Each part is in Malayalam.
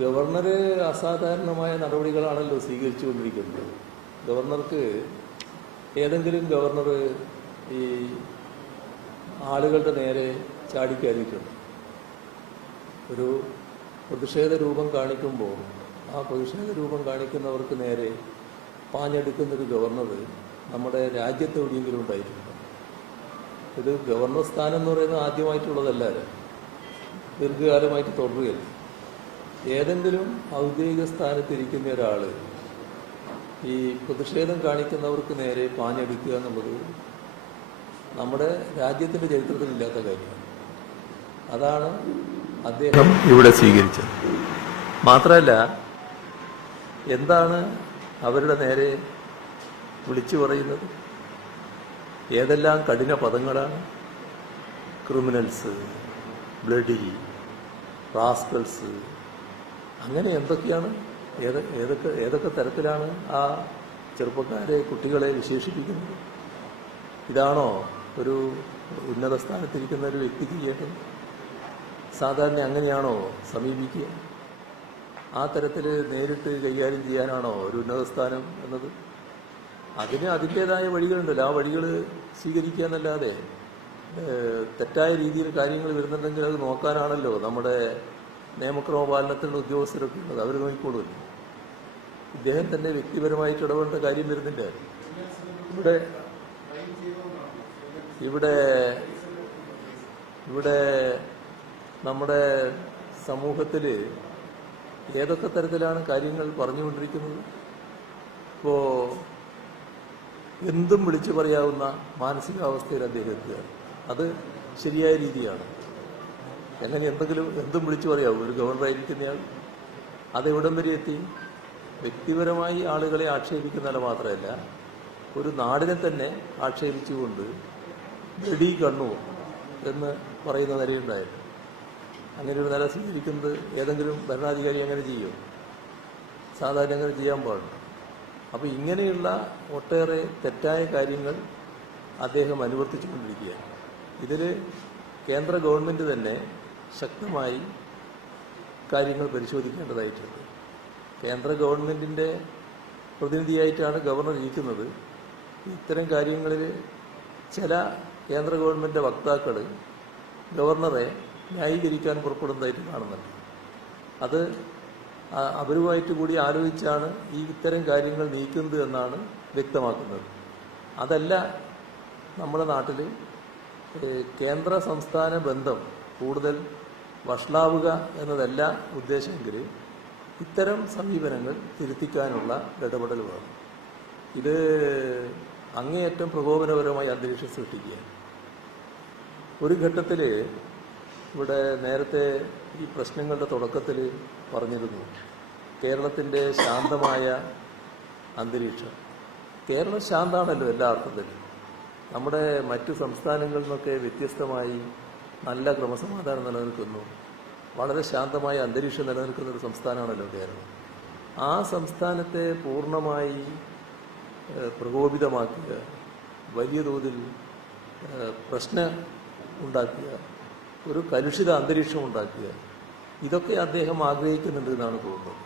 ഗവർണർ അസാധാരണമായ നടപടികളാണല്ലോ സ്വീകരിച്ചുകൊണ്ടിരിക്കുന്നത്. ഗവർണർക്ക് ഏതെങ്കിലും ഗവർണർ ഈ ആളുകളുടെ നേരെ ചാടിക്കയറിയിട്ടുണ്ട്. ഒരു പ്രതിഷേധ രൂപം കാണിക്കുമ്പോൾ ആ പ്രതിഷേധ രൂപം കാണിക്കുന്നവർക്ക് നേരെ പാഞ്ഞെടുക്കുന്നൊരു ഗവർണർ നമ്മുടെ രാജ്യത്ത് എവിടെയെങ്കിലും ഉണ്ടായിട്ടുണ്ട്. ഇത് ഗവർണർ സ്ഥാനം എന്ന് പറയുന്നത് ആദ്യമായിട്ടുള്ളതല്ല, ദീർഘകാലമായിട്ട് തുടരുകയല്ല. ഏതെങ്കിലും ഔദ്യോഗിക സ്ഥാനത്തിരിക്കുന്ന ഒരാൾ ഈ പ്രതിഷേധം കാണിക്കുന്നവർക്ക് നേരെ പാഞ്ഞെടുക്കുക എന്നുള്ളത് നമ്മുടെ രാജ്യത്തിൻ്റെ ചരിത്രത്തിലില്ലാത്ത കാര്യമാണ്. അതാണ് അദ്ദേഹം ഇവിടെ സ്വീകരിച്ചത്. മാത്രമല്ല, എന്താണ് അവരുടെ നേരെ വിളിച്ചു പറയുന്നത്? ഏതെല്ലാം കഠിന പദങ്ങളാണ്! ക്രിമിനൽസ്, ബ്ലഡി, റാസ്കൽസ്, അങ്ങനെ എന്തൊക്കെയാണ്, ഏതൊക്കെ തരത്തിലാണ് ആ ചെറുപ്പക്കാരെ, കുട്ടികളെ വിശേഷിപ്പിക്കുന്നത്? ഇതാണോ ഒരു ഉന്നത സ്ഥാനത്തിരിക്കുന്ന ഒരു വ്യക്തിക്ക് ചെയ്യേണ്ടത്? സാധാരണ അങ്ങനെയാണോ സമീപിക്കുക? ആ തരത്തിൽ നേരിട്ട് കൈകാര്യം ചെയ്യാനാണോ ഒരു ഉന്നത സ്ഥാനം എന്നത്? അതിന് അതിൻ്റെതായ വഴികളുണ്ടല്ലോ. ആ വഴികൾ സ്വീകരിക്കുക എന്നല്ലാതെ തെറ്റായ രീതിയിൽ കാര്യങ്ങൾ വരുന്നുണ്ടെങ്കിൽ അത് നോക്കാനാണല്ലോ നമ്മുടെ നിയമക്രമപാലനത്തിലുള്ള ഉദ്യോഗസ്ഥരൊക്കെ ഉള്ളത്. അവർ നോക്കിക്കോളുമല്ലോ. ഇദ്ദേഹം തന്നെ വ്യക്തിപരമായിട്ട് ഇടപെടേണ്ട കാര്യം വരുന്നില്ല. ഇവിടെ നമ്മുടെ സമൂഹത്തിൽ ഏതൊക്കെ തരത്തിലാണ് കാര്യങ്ങൾ പറഞ്ഞുകൊണ്ടിരിക്കുന്നത്? ഇപ്പോൾ എന്തും വിളിച്ചു പറയാവുന്ന മാനസികാവസ്ഥയിൽ അദ്ദേഹം എത്തുക, അത് ശരിയായ രീതിയാണ്. എങ്ങനെ എന്തും വിളിച്ചു പറയാവും ഒരു ഗവർണറായിരിക്കുന്നയാൾ? അതെവിടം വരെ എത്തി? വ്യക്തിപരമായി ആളുകളെ ആക്ഷേപിക്കുന്നതല്ല, മാത്രമല്ല ഒരു നാടിനെ തന്നെ ആക്ഷേപിച്ചുകൊണ്ട് വെടി കണ്ണു എന്ന് പറയുന്ന നിലയുണ്ടായിരുന്നു. അങ്ങനെ ഒരു നില സ്വീകരിക്കുന്നത് ഏതെങ്കിലും ഭരണാധികാരി അങ്ങനെ ചെയ്യും? സാധാരണ അങ്ങനെ ചെയ്യാൻ പാടില്ല. അപ്പോൾ ഇങ്ങനെയുള്ള ഒട്ടേറെ തെറ്റായ കാര്യങ്ങൾ അദ്ദേഹം അനുവർത്തിച്ചുകൊണ്ടിരിക്കുകയാണ്. ഇതിൽ കേന്ദ്ര ഗവൺമെൻറ് തന്നെ ശക്തമായി കാര്യങ്ങൾ പരിശോധിക്കേണ്ടതായിട്ടുണ്ട്. കേന്ദ്ര ഗവൺമെൻറ്റിൻ്റെ പ്രതിനിധിയായിട്ടാണ് ഗവർണർ ഇരിക്കുന്നത്. ഇത്തരം കാര്യങ്ങളിൽ ചില കേന്ദ്ര ഗവൺമെൻറ് വക്താക്കൾ ഗവർണറെ ന്യായീകരിക്കാൻ പുറപ്പെടുന്നതായിട്ട് കാണുന്നുണ്ട്. അത് അവരുമായിട്ട് കൂടി ആലോചിച്ചാണ് ഇത്തരം കാര്യങ്ങൾ നീക്കുന്നത് എന്നാണ് വ്യക്തമാക്കുന്നത്. അതല്ല നമ്മുടെ നാട്ടിൽ കേന്ദ്ര സംസ്ഥാന ബന്ധം കൂടുതൽ വഷളാവുക എന്നതല്ല ഉദ്ദേശമെങ്കിൽ ഇത്തരം സമീപനങ്ങൾ തിരുത്തിക്കാനുള്ള ഇടപെടൽ വേണം. ഇത് അങ്ങേയറ്റം പ്രകോപനപരമായി അന്തരീക്ഷം സൃഷ്ടിക്കുകയാണ്. ഒരു ഘട്ടത്തിൽ ഇവിടെ നേരത്തെ ഈ പ്രശ്നങ്ങളുടെ തുടക്കത്തിൽ പറഞ്ഞിരുന്നു കേരളത്തിൻ്റെ ശാന്തമായ അന്തരീക്ഷം. കേരളം ശാന്താണല്ലോ എല്ലാ അർത്ഥത്തിലും. നമ്മുടെ മറ്റു സംസ്ഥാനങ്ങളിൽ നിന്നൊക്കെ വ്യത്യസ്തമായി നല്ല ക്രമസമാധാനം നിലനിൽക്കുന്നു, വളരെ ശാന്തമായ അന്തരീക്ഷം നിലനിൽക്കുന്ന ഒരു സംസ്ഥാനമാണല്ലോ കേരളം. ആ സംസ്ഥാനത്തെ പൂർണ്ണമായി പ്രകോപിതമാക്കുക, വലിയ തോതിൽ പ്രശ്നം ഉണ്ടാക്കുക, ഒരു കലുഷിത അന്തരീക്ഷം ഉണ്ടാക്കുക, ഇതൊക്കെ അദ്ദേഹം ആഗ്രഹിക്കുന്നുണ്ട് എന്നാണ് തോന്നുന്നത്.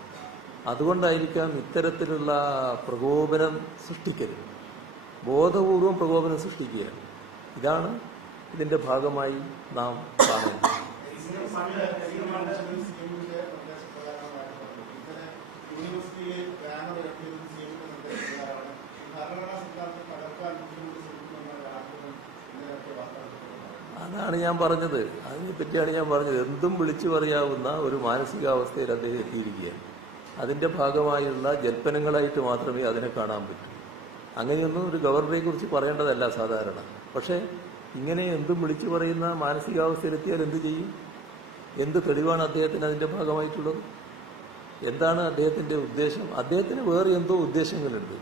അതുകൊണ്ടായിരിക്കാം ഇത്തരത്തിലുള്ള പ്രകോപനം സൃഷ്ടിക്കൽ, ബോധപൂർവം പ്രകോപനം സൃഷ്ടിക്കുകയാണ്. ഇതാണ് ഇതിന്റെ ഭാഗമായി നാം കാണുന്നത്. അതാണ് ഞാൻ പറഞ്ഞത്. അതിനെപ്പറ്റിയാണ് ഞാൻ പറഞ്ഞത്. എന്തും വിളിച്ചു പറയാവുന്ന ഒരു മാനസികാവസ്ഥയിൽ അദ്ദേഹം എത്തിയിരിക്കുകയാണ്. അതിന്റെ ഭാഗമായുള്ള ജൽപ്പനങ്ങളായിട്ട് മാത്രമേ അതിനെ കാണാൻ പറ്റൂ. അങ്ങനെയൊന്നും ഒരു ഗവർണറെ കുറിച്ച് പറയേണ്ടതല്ല സാധാരണ. പക്ഷേ ഇങ്ങനെ എന്തും വിളിച്ചു പറയുന്ന മാനസികാവസ്ഥയിലെത്തിയാൽ എന്ത് ചെയ്യും? എന്ത് തെളിവാണ് അദ്ദേഹത്തിന് അതിന്റെ ഭാഗമായിട്ടുള്ളത്? എന്താണ് അദ്ദേഹത്തിന്റെ ഉദ്ദേശം? അദ്ദേഹത്തിന് വേറെ എന്തോ ഉദ്ദേശങ്ങളുണ്ട്.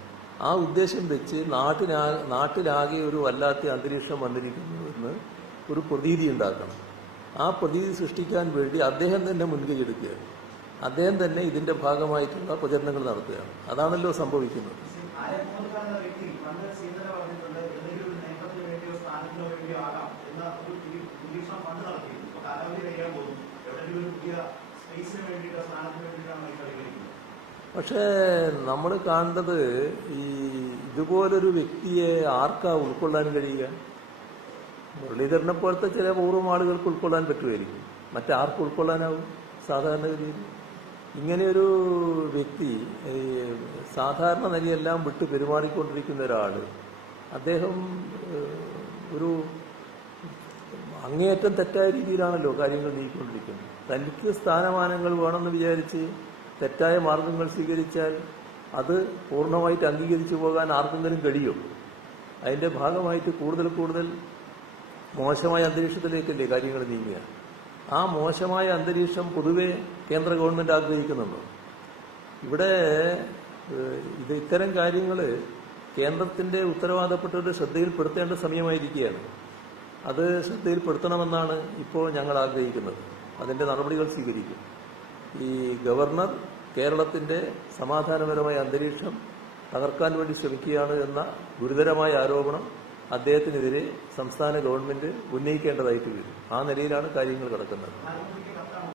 ആ ഉദ്ദേശം വെച്ച് നാട്ടിലാകെ ഒരു വല്ലാത്ത അന്തരീക്ഷം വന്നിരിക്കുന്നുവെന്ന് ഒരു പ്രതീതി ഉണ്ടാക്കണം. ആ പ്രതീതി സൃഷ്ടിക്കാൻ വേണ്ടി അദ്ദേഹം തന്നെ മുൻകൈ എടുക്കുകയാണ്. അദ്ദേഹം തന്നെ ഇതിന്റെ ഭാഗമായിട്ടുള്ള പ്രചരണങ്ങൾ നടത്തുകയാണ്. അതാണല്ലോ സംഭവിക്കുന്നത്. നിരീക്ഷണം പണ്ട് നടത്തിയിരുന്നു. ഇപ്പോൾ കാലാവധി കഴിയാൻ പോകുന്നു. എവിടെയെങ്കിലും ഒരു പുതിയ സ്പേസിന് വേണ്ടിയിട്ട് സ്ഥാനത്തിന് വേണ്ടി പക്ഷേ നമ്മൾ കാണേണ്ടത് ഈ ഇതുപോലൊരു വ്യക്തിയെ ആർക്കാ ഉൾക്കൊള്ളാൻ കഴിയുക? മുരളീധരനെ പോലത്തെ ചില പൂർവ്വം ആളുകൾക്ക് ഉൾക്കൊള്ളാൻ പറ്റുമായിരിക്കും, മറ്റാർക്ക് ഉൾക്കൊള്ളാനാവും സാധാരണഗതിയിൽ? ഇങ്ങനെയൊരു വ്യക്തി സാധാരണ നിലയെല്ലാം വിട്ട് പെരുമാറിക്കൊണ്ടിരിക്കുന്ന ഒരാള്, അദ്ദേഹം ഒരു അങ്ങേയറ്റം തെറ്റായ രീതിയിലാണല്ലോ കാര്യങ്ങൾ നീക്കിക്കൊണ്ടിരിക്കുന്നത്. തനിക്ക് സ്ഥാനമാനങ്ങൾ വേണമെന്ന് വിചാരിച്ച് തെറ്റായ മാർഗങ്ങൾ സ്വീകരിച്ചാൽ അത് പൂർണ്ണമായിട്ട് അംഗീകരിച്ചു പോകാൻ ആർക്കെങ്കിലും കഴിയും? അതിന്റെ ഭാഗമായിട്ട് കൂടുതൽ കൂടുതൽ മോശമായ അന്തരീക്ഷത്തിലേക്കല്ലേ കാര്യങ്ങൾ നീങ്ങുക? ആ മോശമായ അന്തരീക്ഷം പൊതുവെ കേന്ദ്ര ഗവൺമെന്റ് ആഗ്രഹിക്കുന്നുണ്ടോ? ഇവിടെ ഇത്തരം കാര്യങ്ങൾ കേന്ദ്രത്തിന്റെ ഉത്തരവാദപ്പെട്ടവരുടെ ശ്രദ്ധയിൽപ്പെടുത്തേണ്ട സമയമായിരിക്കുകയാണ്. അത് ശ്രദ്ധയിൽപ്പെടുത്തണമെന്നാണ് ഇപ്പോൾ ഞങ്ങൾ ആഗ്രഹിക്കുന്നത്. അതിന്റെ നടപടികൾ സ്വീകരിക്കും. ഈ ഗവർണർ കേരളത്തിന്റെ സമാധാനപരമായ അന്തരീക്ഷം തകർക്കാൻ വേണ്ടി ശ്രമിക്കുകയാണ് എന്ന ഗുരുതരമായ ആരോപണം അദ്ദേഹത്തിനെതിരെ സംസ്ഥാന ഗവൺമെന്റ് ഉന്നയിക്കേണ്ടതായിട്ട് വരും. ആ നിലയിലാണ് കാര്യങ്ങൾ കിടക്കുന്നത്.